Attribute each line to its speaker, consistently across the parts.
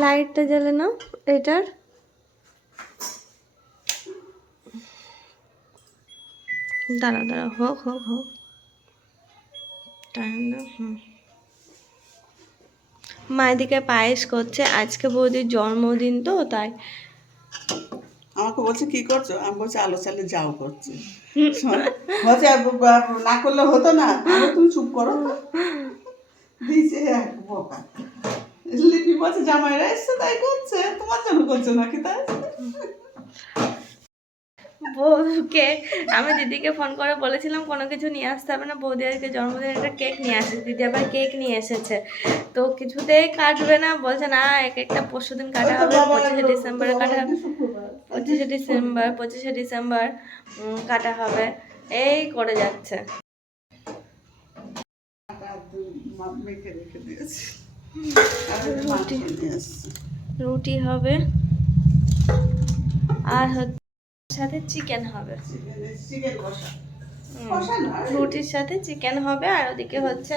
Speaker 1: লাইটটা জ্বালে নাও, এটার। দাঁড়া দাঁড়া হোক হোক হোক। টাইম দাও, হুম। মা এদিকে পায়েস করছে, আজকে বৌদির জন্মদিন তো, তাই।
Speaker 2: আমাকে বলছে কি করছ? আমি বলছি আলো চালে যাও করছি। বলছে না করলে হতো না তুমি চুপ করো। দিয়েছে এক বোকা। লিপি বলছে জামাইরা এসছে তাই করছে। তোমার জন্য করছে নাকি তাই?
Speaker 1: বউকে আমি দিদিকে ফোন করে বলেছিলাম কোনো কিছু নিয়ে আসতে হবে না। বৌদি আজকে জন্মদিন একটা কেক নিয়ে আসে। দিদি আবার কেক নিয়ে এসেছে। তো কিছুতেই কাটবে না। বলছে না এক একটা পরশু দিন কাটা হবে পঁচিশে ডিসেম্বরে কাটা হবে। পঁচিশে ডিসেম্বর পঁচিশে ডিসেম্বর কাটা হবে। এই করে যাচ্ছে। রুটি। হবে। আর হচ্ছে সাথে চিকেন হবে। রুটির সাথে চিকেন হবে আর ওদিকে হচ্ছে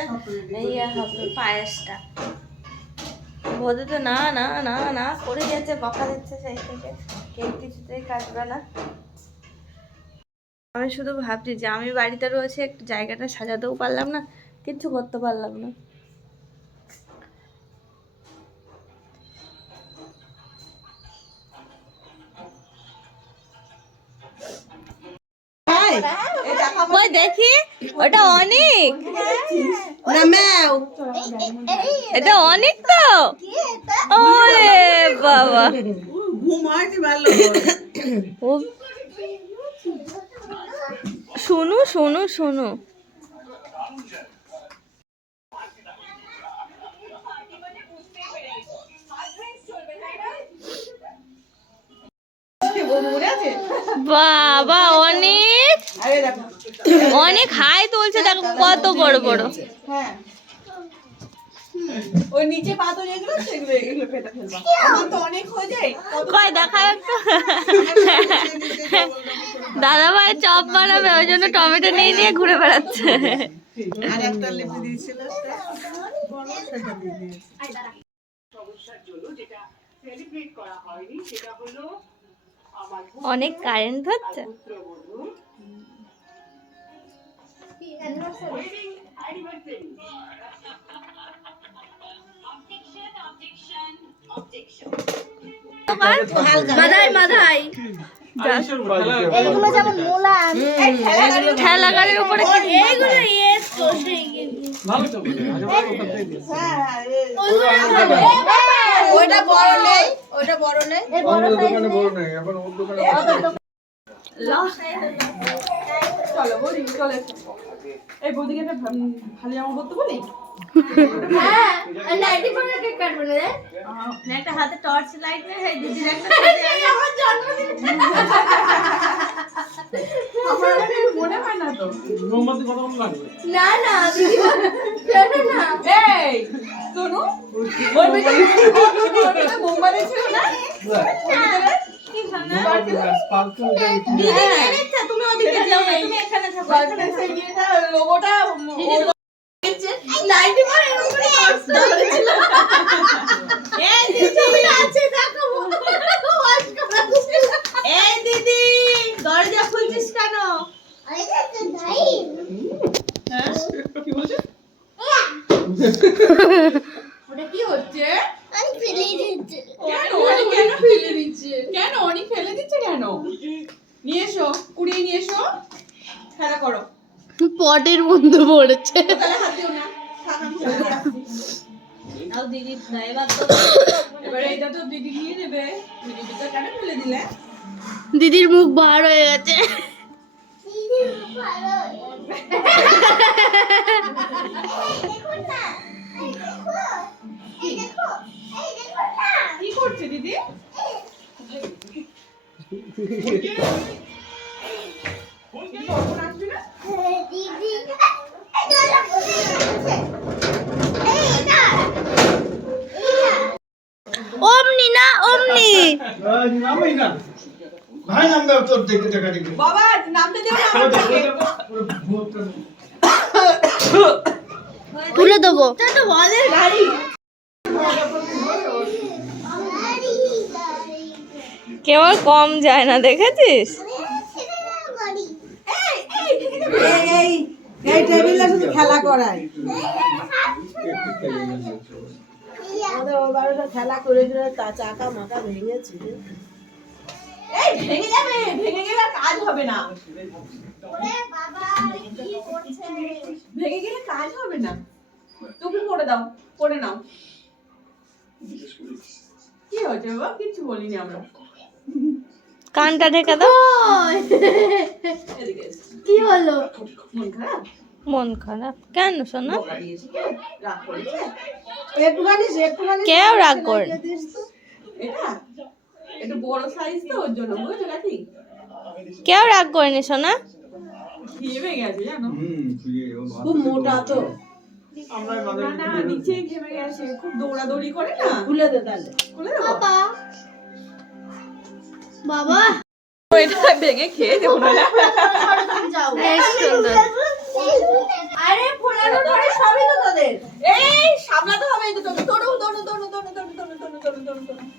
Speaker 1: ইয়ে হবে পায়েসটা। বোধ তো না না না না করে যাচ্ছে বকা দিচ্ছে সেই থেকে। কেক কিছুতেই কাটবে না। আমি শুধু ভাবছি যে আমি বাড়িতে রয়েছে একটু জায়গাটা সাজাতেও পারলাম না কিচ্ছু করতে পারলাম না। ওই দেখি ওটা অনেক। এটা অনেক তো? ওরে বাবা।
Speaker 2: ঘুম হয়নি ভালো
Speaker 1: শোনো শোনো শোনো। বাবা, অনেক। অনেক হাই তুলছে, দেখো কত বড় বড়।
Speaker 2: হ্যাঁ ওই নিচে পাথর যেগুলো সেগুলো এগুলো ফেলবা। আমার তো অনেক হয়ে যায়।
Speaker 1: কয় দেখা একটু। দাদা ভাই চপ বানাবে ওই জন্য টমেটো নিয়ে নিয়ে ঘুরে বেড়াচ্ছে।
Speaker 2: আর একটা লিপি দিয়েছিল সেটা। দিয়ে দিয়েছি
Speaker 1: অনেক কারেন্ট হচ্ছে মাথায় মাথায় ঠেলা গাড়ির উপরে কি
Speaker 3: এইগুলো ইয়েস তো সেই
Speaker 4: ওইটা বড় নেই ওইটা বড় নেই।
Speaker 5: দোকানে বড় নেই। এখন ওর দোকানে
Speaker 2: চলো বলি চলে। এই বৌদিকে একটা ভালো জামা পরতে বলি?
Speaker 3: হ্যাঁ নাইটি পরে কেক কাটবে না রে
Speaker 1: একটা হাতে টর্চ লাইট নেই এই দিদির একটা
Speaker 3: আমার জন্মদিন।
Speaker 2: আমার মনে হয় না তো।
Speaker 5: মোমবাতি কত কম লাগবে?
Speaker 3: না না দিদি শোনো না।
Speaker 2: এই শোনো ওর ভিতরে মোমবাতি ছিল না?
Speaker 1: দিদি তুমি যাও না তুমি এখানে থাকো
Speaker 2: বাচ্চা সেই ইয়েটা লোগোটা
Speaker 3: নাইটি পরে এরকম করে করতে হয়েছিল।
Speaker 1: এই দিদি।
Speaker 3: আছে দেখো। ওয়াশ করা
Speaker 1: এই দিদি দরজা খুলছিস কেন?
Speaker 3: আরে তো ভাই
Speaker 2: হ্যাঁ? কি বলছে?
Speaker 4: ওটা কি হচ্ছে?
Speaker 3: আমি ফেলে দিচ্ছি
Speaker 4: কেন? অনেক কেন ফেলে দিচ্ছে? কেন? অনেক ফেলে দিচ্ছে কেন? নিয়ে এসো। খেলা করো।
Speaker 3: পটের মধ্যে পড়েছে।
Speaker 4: তাহলে হাত দিও না।
Speaker 1: নাও দিদি এবার তো
Speaker 4: এবারে এটা তো দিদি নিয়ে নেবে। দিদি তো কেন ফেলে দিলে?
Speaker 3: দিদির মুখ বার হয়ে গেছে।
Speaker 4: কি করছে দিদি দিদি?
Speaker 5: দেখতে
Speaker 4: বাবা নামতে না
Speaker 3: তুলে দেবো বলের গাড়ি
Speaker 1: কেবল কম যায় না দেখেছিস
Speaker 2: খেলা করায় খেলা করে চাকা মাকা ভেঙে
Speaker 4: এই ভেঙে যাবে ভেঙে গেলে কাজ হবে না। ভেঙে গেলে কাজ হবে না। টুপি পরে দাও পরে নাও। কি হয়েছে বাবা? কিচ্ছু বলিনি আমরা।
Speaker 1: কানটা ঢেকে দাও।
Speaker 3: কি হলো?
Speaker 4: মন খারাপ?
Speaker 1: মন খারাপ। কেন শোনা কেউ রাগ করে
Speaker 4: এটা? একটু বড় সাইজ তো ওর জন্য বুঝেছ কাকি
Speaker 1: কেউ রাগ করেনি শোনা
Speaker 4: ঘেমে গেছে জানো
Speaker 2: খুব মোটা তো
Speaker 4: না না নিচে ঘেমে গেছে খুব দৌড়াদৌড়ি করে না
Speaker 2: খুলে দে তাহলে
Speaker 4: খুলে দেবো
Speaker 3: বাবা বাবা
Speaker 4: এটা ভেঙে খেয়ে দেবো না
Speaker 3: যাও
Speaker 1: বেশ সুন্দর
Speaker 3: আরে ফোনানো ধরে সবই তো তোদের
Speaker 4: এই সামলাতে হবে এই তো তোকে তোড়ো তোড়ো তোড়ো তোড়ো তোড়ো তোড়ো তোড়ো তোড়ো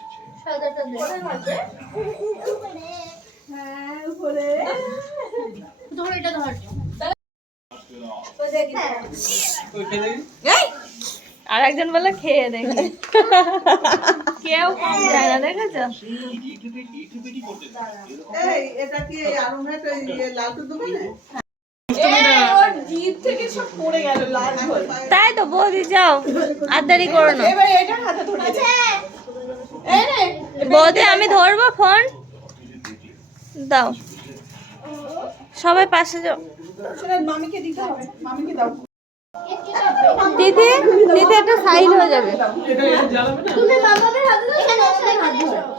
Speaker 1: আর একজন বলে খেয়ে দেখি। কেউ কম দেখেছ?
Speaker 2: এটা কি
Speaker 1: তাই তো, বৌদি, যাও। আদারি করো না।
Speaker 4: এবার এটা হাতে ধরে
Speaker 1: রোদে আমি ধরবো ফোন। দাও। সবাই পাশে যাও। দিদি দিদি একটা সাইড হয়ে যাবে।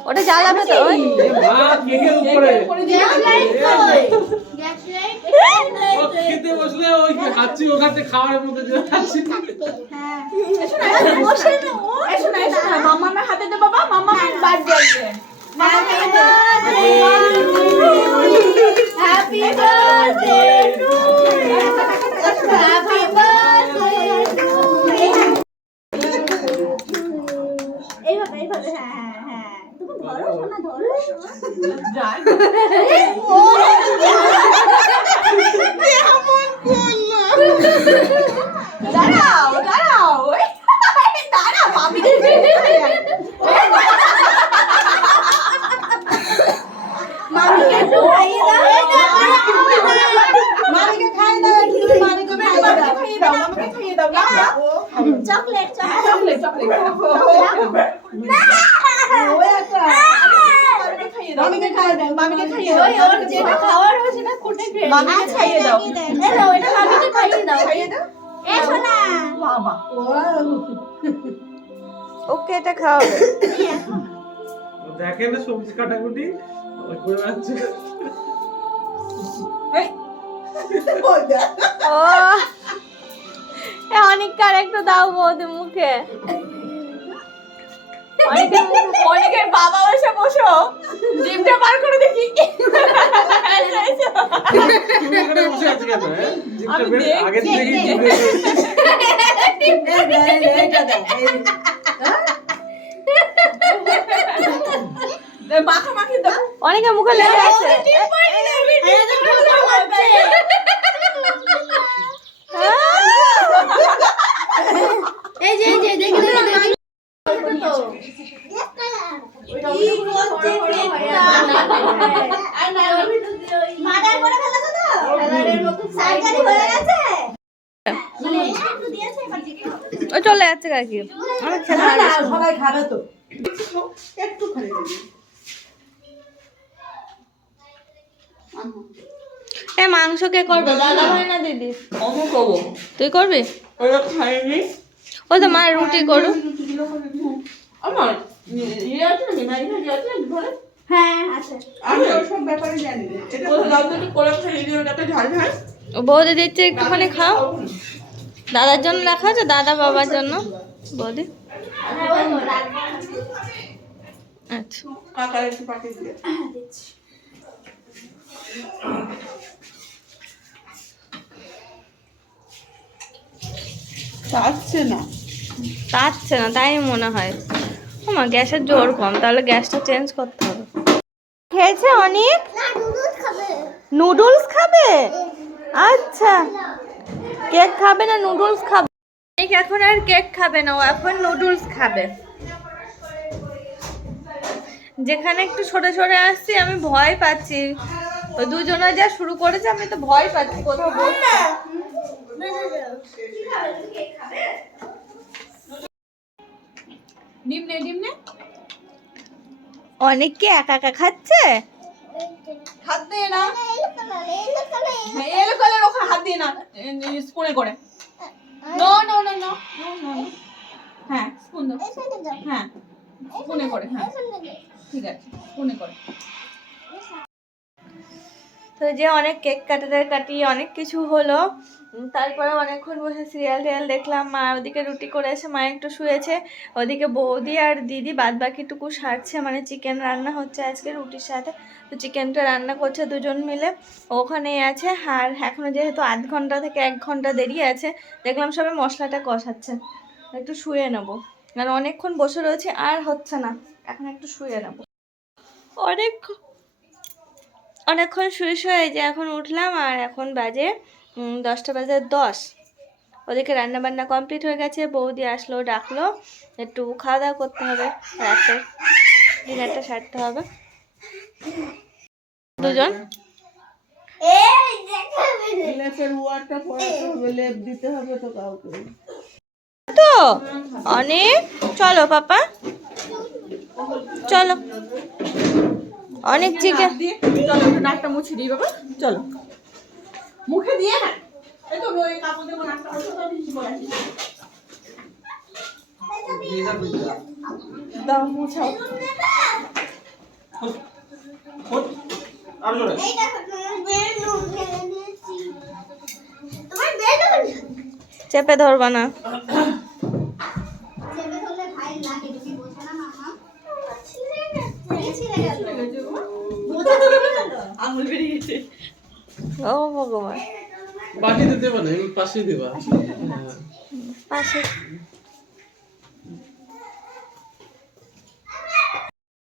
Speaker 1: ওটা জ্বালাবে তো।
Speaker 5: খাওয়ার মধ্যে
Speaker 4: birthday. Happy birthday to you. Happy birthday
Speaker 3: to you. Happy birthday to you. এইভাবে এইভাবে হ্যাঁ হ্যাঁ তুমি ধরো শোনা ধরো
Speaker 4: দাঁড়াও দাঁড়াও দাঁড়াও
Speaker 3: আমি ওর যেটা খাওয়ার হয় সেটা কুটে
Speaker 4: খাইয়ে দাও।
Speaker 3: এই দাও এটা মামিকে খাইয়ে দাও। এ সোনা
Speaker 4: বাবা।
Speaker 1: ওকে এটা খাওয়াবে।
Speaker 5: দেখে না সবজি কাটাকুটি ওই করে
Speaker 1: ও দাও বৌদি মুখে।
Speaker 4: অনেকের বাবা বসে বসো। জিমটা বার করে দেখি।
Speaker 1: অনেক মুখে লেগে আছে
Speaker 3: মাদার করে হয়ে মানে
Speaker 1: ও চলে যাচ্ছে কাকি।
Speaker 2: সবাই খাবে তো। একটু
Speaker 1: এ মাংস কে করবে? দাদা হয় না দিদি?
Speaker 4: আমি করব
Speaker 1: তুই করবি?
Speaker 4: ওরা খাইনি
Speaker 1: ও তো মা রুটি করুক।
Speaker 4: আমার ইয়ে আছে না বিমারি ভাজি আছে ঘরে?
Speaker 3: হ্যাঁ।
Speaker 1: ও বৌদি দিচ্ছে একটুখানি খাও। দাদার জন্য রাখা আছে? দাদা বাবার জন্য? বৌদি?
Speaker 3: হ্যাঁ।
Speaker 1: আচ্ছা।
Speaker 2: না।
Speaker 1: পাচ্ছে না তাই মনে হয়। আমার গ্যাসের জোর কম তাহলে গ্যাসটা চেঞ্জ করতে হবে। খেয়েছে অনেক? নুডলস খাবে। আচ্ছা। কেক খাবে না নুডলস খাবে? অনেক এখন আর কেক খাবে না ও এখন নুডলস খাবে। যেখানে একটু সরে সরে আসছি আমি ভয় পাচ্ছি। দুজনে যা শুরু করেছে আমি তো ভয় পাচ্ছি। কোথাও বসতে। অনেক কি একা একা খাচ্ছে?
Speaker 4: হাত দিয়ে না।
Speaker 3: এলো কালার
Speaker 4: হ্যাঁ ওখানে হাত দিয়ে না স্পুনে করে। নো নো নো নো হ্যাঁ স্পুন দাও। হ্যাঁ স্পুনে করে হ্যাঁ। ঠিক আছে স্পুনে করে।
Speaker 1: তো যে অনেক কেক কাটাতে কাটিয়ে অনেক কিছু হলো তারপরে অনেকক্ষণ বসে সিরিয়াল টিরিয়াল দেখলাম, মা ওদিকে রুটি করেছে মা একটু শুয়েছে, ওদিকে বৌদি আর দিদি বাদ বাকিটুকু সারছে মানে চিকেন রান্না হচ্ছে আজকে রুটির সাথে, তো চিকেনটা রান্না করছে দুজন মিলে, ওখানেই আছে, আর এখনও যেহেতু আধ ঘণ্টা থেকে এক ঘণ্টা দেরি আছে, দেখলাম সবাই মশলাটা কষাচ্ছে, একটু শুয়ে নেব কারণ অনেকক্ষণ বসে রয়েছে, আর হচ্ছে না, এখন একটু শুয়ে নেব। অনেক অনেকক্ষণ শুয়ে শুয়ে যে এখন উঠলাম আর এখন বাজে দশটা বাজে দশ। ওদিকে রান্না বান্না কমপ্লিট হয়ে গেছে বৌদি আসলো ডাকলো একটু খাওয়া দাওয়া করতে হবে রাতের ডিনারটা সারতে হবে। দুজন?
Speaker 2: তো?
Speaker 1: অনেক চলো পাপা। চলো। অনেক চিকেন
Speaker 4: দিয়ে চলো একটু নাকটা মুছে দিই বাবা। চলো। মুখে দিয়ে না এই তো ওই কাপড় দিয়ে নাকটা মুছে দাও করে দাও মুছাও।
Speaker 3: এই দেখো বেলুন
Speaker 1: চেপে ধরবা না।
Speaker 4: আঙুল বেরিয়ে গেছে।
Speaker 1: ও ভগবান।
Speaker 5: বাটিতে দেবা না এমনি পাশে দেবা।
Speaker 1: পাশে।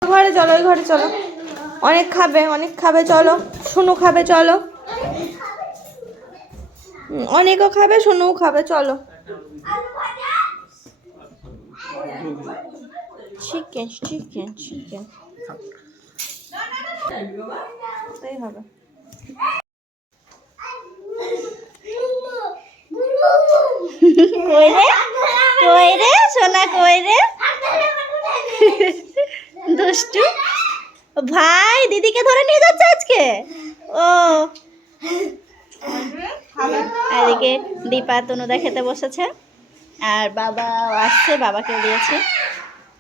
Speaker 1: ঘরে চলো ওই ঘরে চলো। অনেক খাবে অনেক খাবে চলো। শুনু খাবে চলো। অনেকও খাবে শুনুও খাবে চলো। চিকেন চিকেন চিকেন তাই হবে।
Speaker 3: কই রে? কই রে? সোনা কই রে? দুষ্টু? ভাই, দিদিকে ধরে নিয়ে যাচ্ছে আজকে? ও। এদিকে দীপা তনুদা খেতে বসেছে। আর বাবা আসছে, বাবাকে দিয়েছে।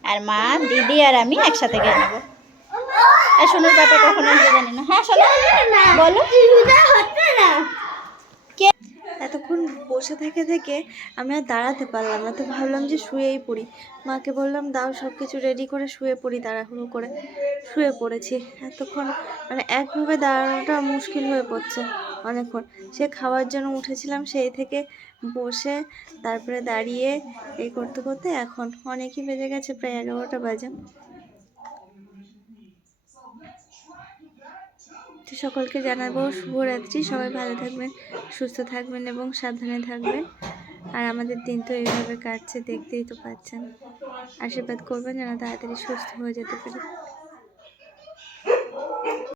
Speaker 3: আর মা, দিদি আর আমি একসাথে খেয়ে নেব। আর সোনুর ব্যাপার কখনো জানি না। হ্যাঁ বলো।
Speaker 1: এতক্ষণ বসে থেকে থেকে আমি আর দাঁড়াতে পারলাম না, তো ভাবলাম যে শুয়েই পড়ি। মাকে বললাম, দাও সব কিছু রেডি করে শুয়ে পড়ি, তাড়াহুড়ো করে শুয়ে পড়েছি। এতক্ষণ মানে একভাবে দাঁড়ানোটা মুশকিল হয়ে পড়ছে অনেকক্ষণ। সে খাওয়ার জন্য উঠেছিলাম, সেই থেকে বসে তারপরে দাঁড়িয়ে এই করতে করতে এখন অনেকই বেজে গেছে, প্রায় এগারোটা বাজে। তো সকলকে জানাব শুভরাত্রি। সবাই ভালো থাকবেন, সুস্থ থাকবেন এবং সাবধানে থাকবেন। আর আমাদের দিন তো এইভাবে কাটছে, দেখতেই তো পাচ্ছেন। আশীর্বাদ করবেন যেন তাড়াতাড়ি সুস্থ হয়ে যেতে পারি।